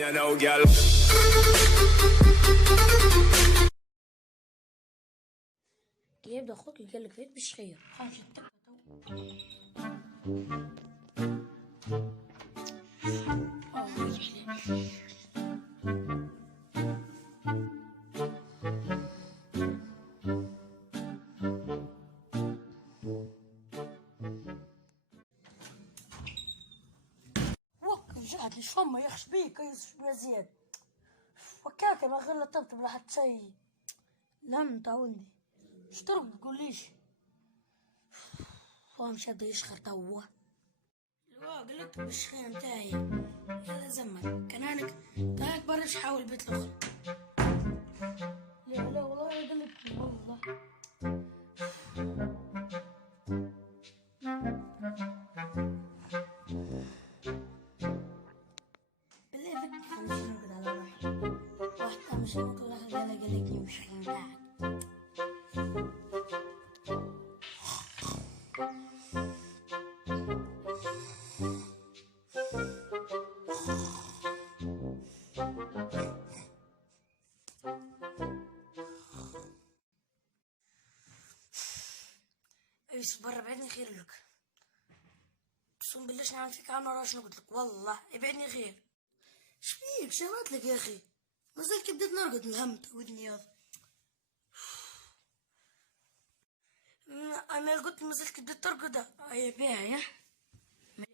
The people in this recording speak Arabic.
you know, girl. كي يبدا خوك يقلك فيك بالشخير خاف يتك وك رجعت لي فما يخش بيك يا زياد وكاكا ما غير طبطب لحد شي لا متعودي اشترك تقوليش هو مش هدا يشخر توا لو قلت بالشخير نتاعي يلا زمك كنانك تاك برش حاول بيت الاخرى لا والله قلت والله بالله فكر مش نقعد على روحي واحدة مش نقول لها قالك مش هنقعد يوسف برا بعدني خير لك اقسم بالله نعمل فيك عامل راش نقول لك والله ابعدني خير شبيك شرات لك يا اخي مازلت بديت نرقد من الهم تعودني ياض انا قلت مازلت بديت ترقد يا بيها يا ملك